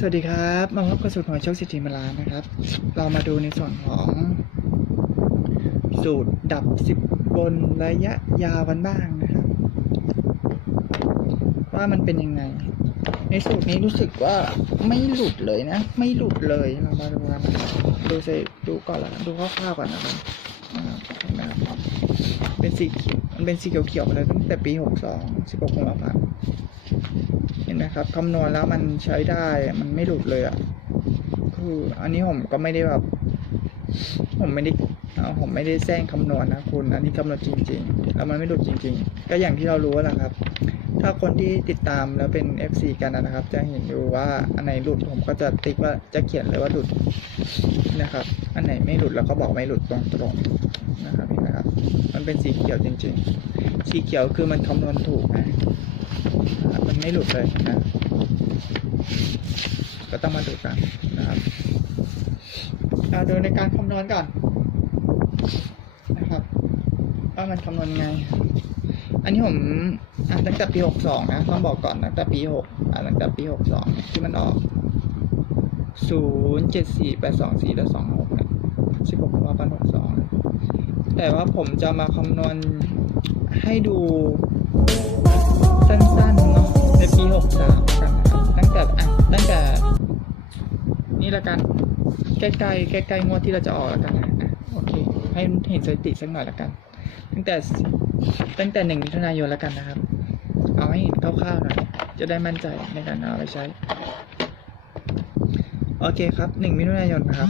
สวัสดีครับ มาพบกับสูตรหวยโชคสิทธิมาลานะครับ เรามาดูในส่วนของ สูตรดับสิบบนระยะยาวกันบ้างนะครับ ว่ามันเป็นยังไง ในสูตรนี้รู้สึกว่าไม่หลุดเลยนะ ไม่หลุดเลยเรามาดูกันนะครับดูสิดูก่อนละกันดูคร่าวๆก่อนนะครับเป็นสีเขียว มันเป็นสีเขียวๆมาเลยตั้งแต่ปีหกสองสิบหกกุมภาพันธ์เห็นไหมครับคำนวณแล้วมันใช้ได้มันไม่หลุดเลยอะคืออันนี้ผมก็ไม่ได้แบบ ผมไม่ได้เอาผมไม่ได้แซงคำนวณนะคุณ อันนี้คำนวณจริง ๆ แล้วมันไม่หลุดจริง ๆ ก็อย่างที่เรารู้แหละครับ ถ้าคนที่ติดตามแล้วเป็น FC กันนะครับ จะเห็นอยู่ว่าอันไหนหลุดผมก็จะติ๊กว่าจะเขียนเลยว่าหลุดนะครับ อันไหนไม่หลุดเราก็บอกไม่หลุดตรงๆ นะครับเห็นไหมครับ มันเป็นสีเขียวจริงๆ สีเขียวคือมันคำนวณถูกนะมันไม่หลุดเลยนะ ก็ต้องมาดูกันนะครับเอาดูในการคำนวณก่อนนะครับว่ามันคำนวณไง อันนี้ผมอ่านตั้งแต่ปีหกสองนะต้องบอกก่อนตั้งแต่ปีหกอ่านตั้งแต่ปีหกสองที่มันออกศูนย์เจ็ดสี่แปดสองสี่และสองหกเนี่ยสิบหกกุมภาพันหกสอง แต่ว่าผมจะมาคำนวณให้ดูสั้นๆเนาะในปีหกสามกันนะครับตั้งแต่อะตั้งแต่ นี่ละกันใกล้ๆใกล้ๆงวดที่เราจะออกแล้วกันนะโอเค ให้เห็นสถิติสักหน่อยละกัน ตั้งแต่ตั้งแต่หนึ่งมิถุนายนแล้วกันนะครับ เอาให้คร่าวๆหน่อยจะได้มั่นใจในการเอาไปใช้ โอเคครับหนึ่งมิถุนายนนะครับ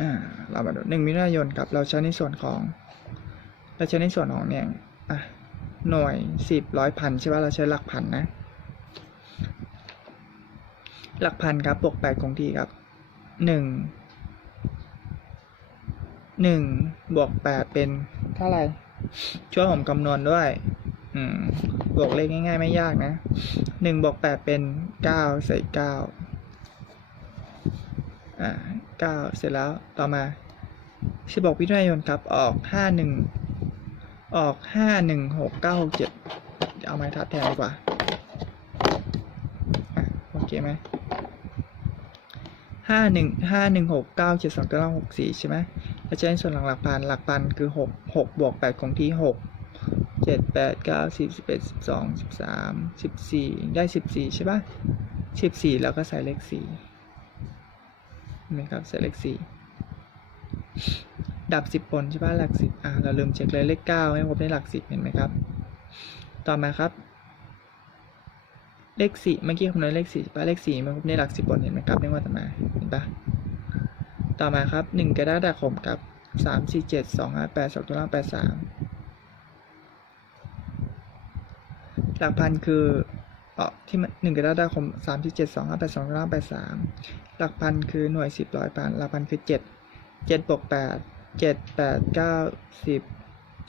อ่า เรามาดูหนึ่งมิถุนายนครับ เราใช้ในส่วนของ เราใช้ในส่วนของเนี่ยอะหน่วยสิบร้อยพันใช่ป่ะเราใช้หลักพันนะ หลักพันครับบวกแปดคงที่ครับหนึ่งหนึ่งบวกแปดเป็นเท่าไหร่ช่วยผมคำนวณด้วยอืมบวกเลขง่ายๆ ไม่ยากนะหนึ่งบวกแปดเป็นเก้าใส่เก้า อ่าเก้าเสร็จแล้วต่อมาสิบหกพิถุนายนครับ ออกห้าหนึ่งออกห้าหนึ่งหกเก้าหกเจ็ดเอาไม้ทัดแทนดีกว่าโอเคไหมห้าหนึ่งห้าหนึ่งหกเก้าเจ็ดสองเก้าหกสี่ใช่ไหมแล้วใช้ส่วนหลังหลักพันหลักพันคือหกหกบวกแปดคงที่หกเจ็ดแปดเก้าสิบสิบเอ็ดสิบสองสิบสามสิบสี่ได้สิบสี่ใช่ปะสิบสี่แล้วก็ใส่เลขสี่ ไหมครับใส่เลขสี่ดับสิบบนใช่ป่ะหลักสิบอ่าเราลืมเช็คเลยเลขเก้าให้ครบในหลักสิบเห็นไหมครับ ต่อมาครับ เลขสี่เมื่อกี้คำนวณเลขสี่ใช่ป่ะเลขสี่ไมันครบในหลักสิบบนเห็นไหมครับในว่าต่อมาเห็นปะต่อมาครับหนึ่งกระดาษดาคมครับสามสี่เจ็ดสองห้าแปดสองตัวล่างแปดสามหลักพันคือ ที่มันหนึ่งกระดาษดาคมสามสี่เจ็ดสองห้าแปดสองตัวล่าแปดสามหลักพันคือหน่วยสิบร้อยพันหลักพันคือเจ็ดเจ็ดบวกแปดเจ็ดแปดเก้าสิบ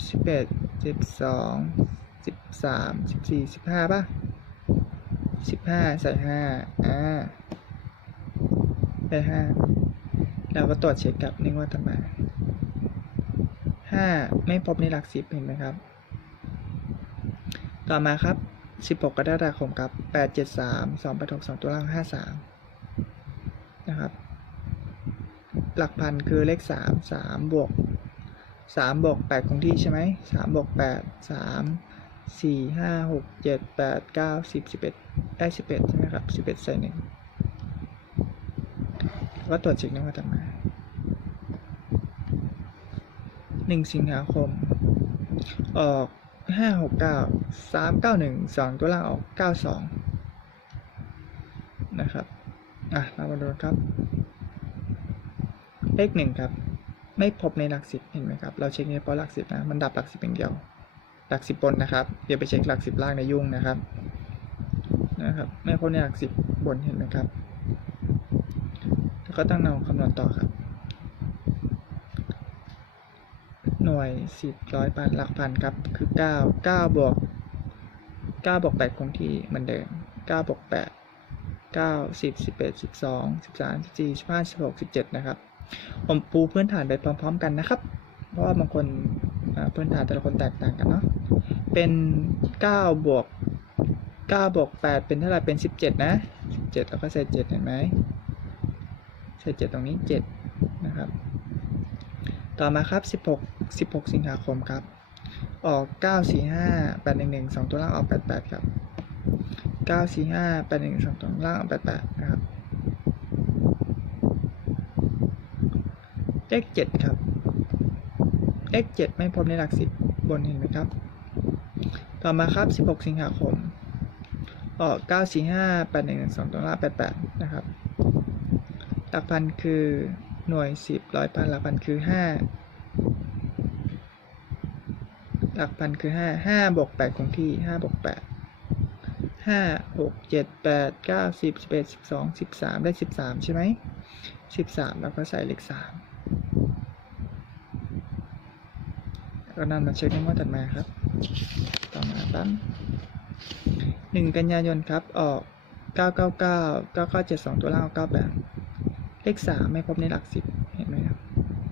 สิบเอ็ดสิบสองสิบสามสิบสี่สิบห้าป่ะสิบห้าใส่ห้าอ่าได้ห้าเราก็ตรวจเช็คกับนิ่งว่าทำไมห้าไม่พบในหลักสิบเห็นไหมครับ ต่อมาครับ สิบหกกรกฎาคมครับแปดเจ็ดสามสองปดหกสองตัวล่างห้าสามนะครับ หลักพันคือเลขสามสามบวกสามบวกแปดคงที่ใช่ไหมสามบวกแปดสามสี่ห้าหกเจ็ดแปดเก้าสิบสิบเอ็ดได้สิบเอ็ดใช่ไหมครับสิบเอ็ดใส่หนึ่งก็ตรวจเช็คนะว่าทำไมหนึ่งสิงหาคม ออก ห้าหกเก้าสามเก้าหนึ่งสองตัวล่างออกเก้าสองนะครับอะเรามาดูครับเลขหนึ่งครับ ไม่พบในหลักสิบเห็นไหมครับ เราเช็คในเฉพาะหลักสิบนะ มันดับหลักสิบอย่างเดียว หลักสิบบนนะครับอย่าไปเช็คหลักสิบล่างในยุ่งนะครับ นะครับ ไม่พบในหลักสิบบนเห็นไหมครับ แล้วก็ตั้งแนวคำนวณต่อครับ ห น่วยสิบร้อยพันหลักพันครับคือเก้าเก้าบวกเก้าบวกแปดคงที่เหมือนเดิมเก้าบวกแปดเก้าสิบสิบเอ็ดสิบสองสิบสามสิบสี่สิบห้าสิบหกสิบเจ็ดนะครับผมปูพื้นฐานไปพร้อม ๆ กันนะครับ เพราะว่าบางคนพื้นฐานแต่ละคนแตกต่างกันเนาะเป็นเก้าบวกเก้าบวกแปดเป็นเท่าไหร่เป็นสิบเจ็ดนะสิบเจ็ดแล้วก็ใส่เจ็ดเห็นไหมใส่เจ็ดตรงนี้เจ็ดนะครับ ต่อมาครับสิบหกสิงหาคมครับ ออกเก้าสี่ห้าแปดหนึ่งหนึ่งสองตัวล่างออกแปดแปดครับเก้าสี่ห้าแปดหนึ่งสองตัวล่างออกแปดแปดนะครับเลขเจ็ดครับเลขเจ็ดไม่พบในหลักสิบบนเห็นไหมครับ ต่อมาครับสิบหกสิงหาคม ออกเก้าสี่ห้าแปดหนึ่งสองตัวล่างแปดแปดนะครับ หลักพันคือ หน่วยสิบร้อยพันหลักพันคือห้าหลักพันคือห้าห้าบวกแปดคงที่ห้าบวกแปดห้าหกเจ็ดแปดเก้าสิบสิบเอ็ดสิบสองสิบสามได้สิบสามใช่ไหมสิบสามแล้วก็ใส่เลขสามก็นำมาเช็คในงวดถัดมาครับ ต่อมาปั๊มหนึ่งกันยายนครับ ออกเก้าเก้าเก้าเก้าเก้าเจ็ดสองตัวล่างเก้าแปด เลขสามไม่พบในหลักสิบเห็นไหมครับ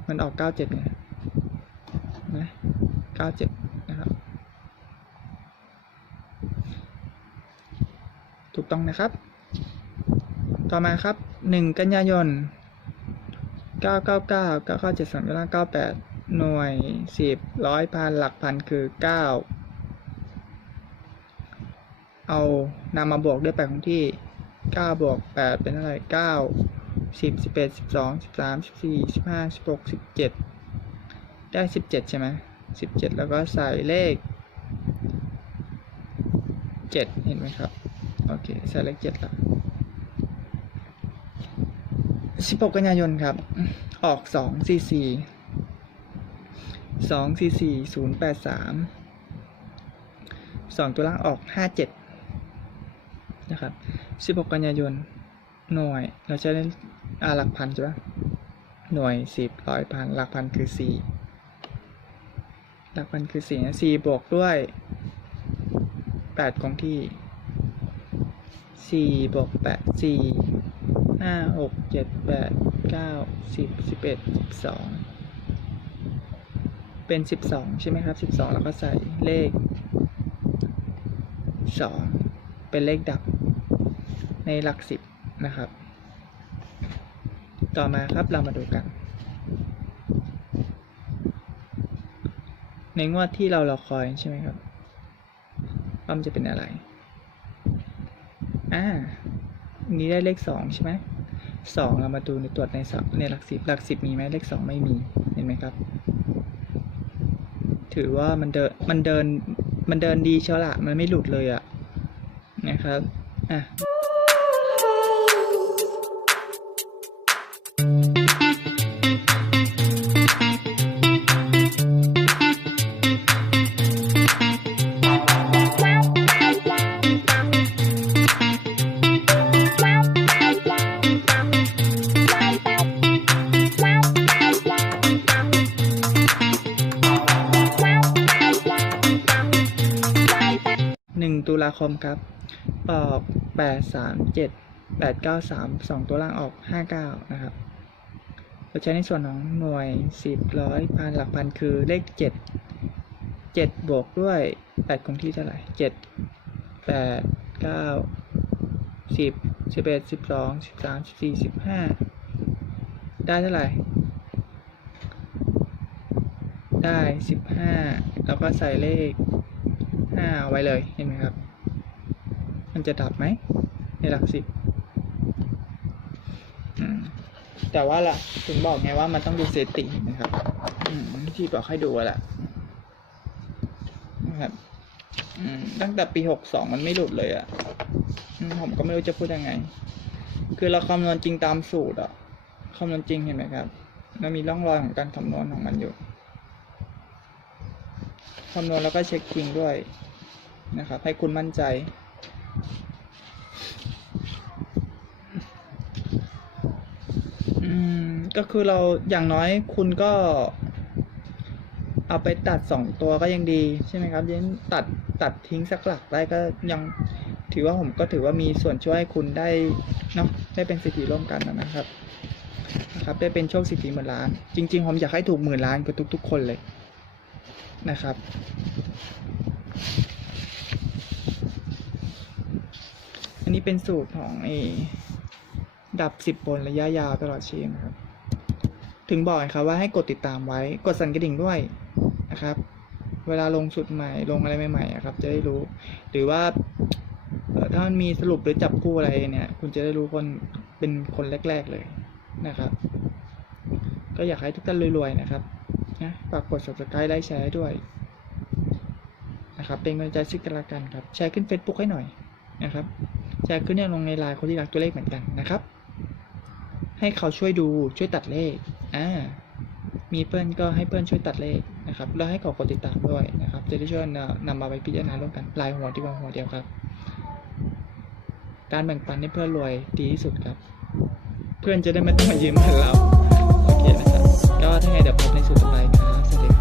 มันออกเก้าเจ็ดไงนะเก้าเจ็ดนะครับ ถูกต้องนะครับ ต่อมาครับหนึ่งกันยายนเก้าเก้าเก้าเก้าเก้าเจ็ดสองล่าเก้าแปดหน่วยสิบร้อยพันหลักพันคือเก้าเอานำมาบวกด้วยแปดของที่เก้าบวกแปดเป็นเท่าไหร่เก้า สิบสิบเอ็ดสิบสองสิบสามสิบสี่สิบห้าสิบหกสิบเจ็ดได้สิบเจ็ดใช่ไหมสิบเจ็ดแล้วก็ใส่เลขเจ็ดเห็นไหมครับ โอเค ใส่เลขเจ็ดและสิบหกกันยายนครับ ออกสองสี่สี่สองสี่สี่ศูนย์แปดสามสองตัวล่างออกห้าเจ็ดนะครับสิบหกกันยายน หน่วย เราจะได้ อ่าหลักพันใช่ปะหน่วยสิบร้อยพันหลักพันคือสี่หลักพันคือสี่นะสี่บวกด้วยแปดคงที่สี่บวกแปดสี่ห้าหกเจ็ดแปดเก้าสิบสิบเอ็ดสิบสองเป็นสิบสองใช่ไหมครับสิบสองแล้วก็ใส่เลขสองเป็นเลขดับในหลักสิบนะครับ ต่อมาครับเรามาดูกัน ในงวดที่เรารอคอยใช่ไหมครับว่ามันจะเป็นอะไร อ่าอันนี้ได้เลขสองใช่ไหมสองเรามาดูในตรวจในสับในหลักสิบหลักสิบมีไหมเลขสองไม่มีเห็นไหมครับ ถือว่ามันเดินมันเดินมันเดินดีเชียวละมันไม่หลุดเลยอะนะครับอะ ตุลาคมครับ ออกแปดสามเจ็ดแปดเก้าสามสองตัวล่างออกห้าเก้านะครับเราใช้ในส่วนของหน่วยสิบร้อยพันหลักพันคือเลขเจ็ดเจ็ดบวกด้วยแปดคงที่เท่าไหร่เจ็ดแปดเก้าสิบสิบเอ็ดสิบสองสิบสามสิบสี่สิบห้าได้เท่าไหร่ ได้สิบห้าแล้วก็ใส่เลขห้าไว้เลย เห็นไหมครับ มันจะดับไหมในหลักสิบแต่ว่าล่ะถึงบอกไงว่ามันต้องดูเซตติเห็นไหมครับที่บอกให้ดูอะแหละนะครับตั้งแต่ปีหกสองมันไม่หลุดเลยอะ่ะผมก็ไม่รู้จะพูดยังไง คือเราคำนวณจริงตามสูตรอะคำนวณจริงเห็นไหมครับมันมีร่องรอยของการคำนวณของมันอยู่คำนวณแล้วก็เช็คจริงด้วยนะครับ ให้คุณมั่นใจ อืม ก็คือเราอย่างน้อยคุณก็ เอาไปตัดสองตัวก็ยังดีใช่ไหมครับยังตัดตัดทิ้งสักหลักได้ก็ยังถือว่าผมก็ถือว่ามีส่วนช่วยคุณได้เนาะได้เป็นเศรษฐีร่วมกันนะครับนะครับ ได้เป็นโชคสิทธิหมื่นล้าน จริง ๆ ผมอยากให้ถูกหมื่นล้านกับทุก ๆ คนเลยนะครับ อั นนี้เป็นสูตรของไอ้ดับสิบบนระยะยาวตลอดชีพครับ ถึงบอกครับว่าให้กดติดตามไว้ กดสั่นกระดิ่งด้วยนะครับ เวลาลงสุดใหม่ ลงอะไรใหม่ๆอะครับ จะได้รู้ หรือว่าถ้ามันมีสรุปหรือจับคู่อะไรเนี่ย คุณจะได้รู้คนเป็นคนแรก ๆเลยนะครับ ก็อยากให้ทุกท่านรวยๆนะครับนะฝากกด subscribe ไลค์แชร์ด้วยนะครับ เป็นกำลังใจซึ่งกันและกันครับ แชร์ขึ้น Facebook ให้หน่อยนะครับ แชร์ขึ้นเนี่ยลงในไลน์คนที่รักตัวเลขเหมือนกันนะครับ ให้เขาช่วยดูช่วยตัดเลขอ่ามีเพื่อนก็ให้เพื่อนช่วยตัดเลขนะครับแล้วให้เขากดติดตามด้วยนะครับ จะได้ช่วยนำมาไปพิจารณาร่วมกันลายหัวที่ว่าหัวเดียวครับ การแบ่งปันให้เพื่อนรวยดีที่สุดครับ เพื่อนจะได้ไม่ต้องมายืมเงินเราโอเคนะครับก็ถ้าไงเดี๋ยวพบในสูตรต่อไปครับสวัสดีครับ